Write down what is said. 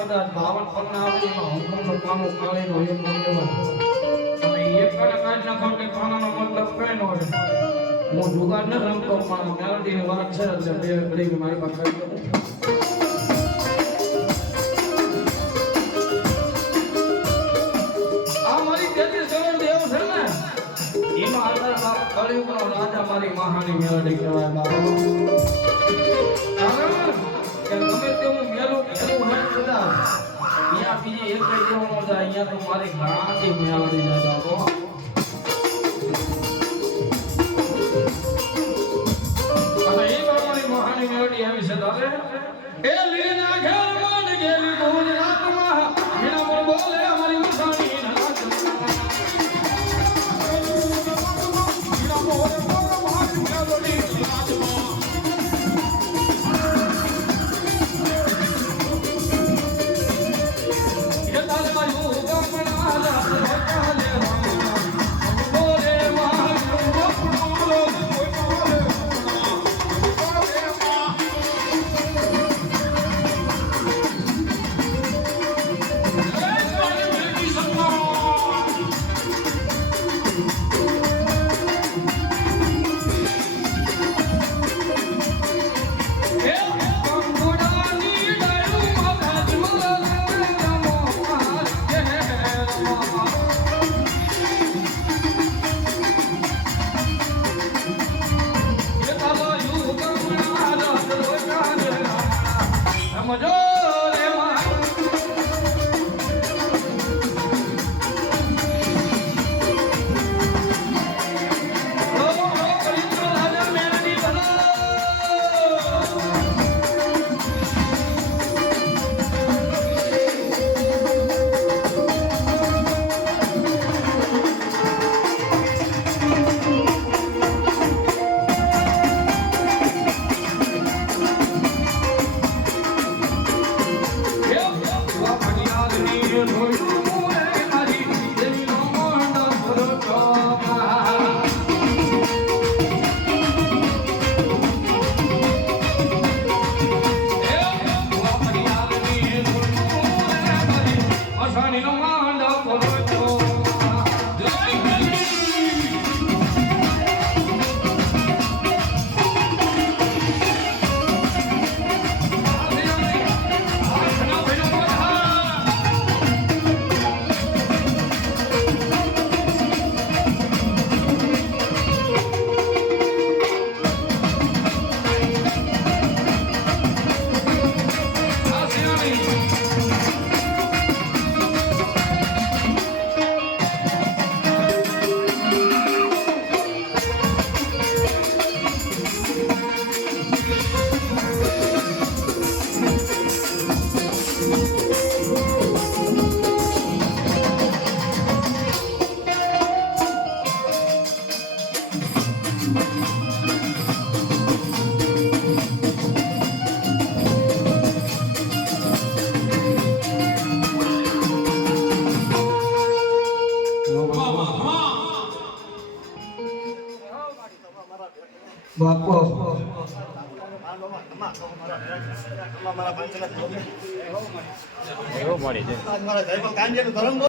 કદાચ 52 પન્ના આવડીમાં હુકમનો કામો કાળીનો એક મૂલ્યવાન અને એક કાઢ નાખો કે કાનાનો મતલબ કઈ ન હોય હું જુગાર ન રમતો પણ મેલડીની વાત છે એટલે બે ઘડી મારી પાસે કરી દઉં આ મારી તેજી સરોડ દેવ છે ને એમાં આધાર બાપ કળિયુગનો રાજા મારી મહાની મેલડી કહેવાય બાબા કે ગમે તેવું મેલું ખેલું હોય કદાચ અહીંયા બીજે એક કઈ જેવું ન જાય અહીંયા તો મારી ગાંધી મેળવી જાય બાબો અને એ બાબાની મહાની મેળવી આવી છે દાદે એ લીના ઘેર મન ગેલી ગુજરાતમાં એના પર બોલે અમારી મસાણી ના બાપો એવું મળી જાય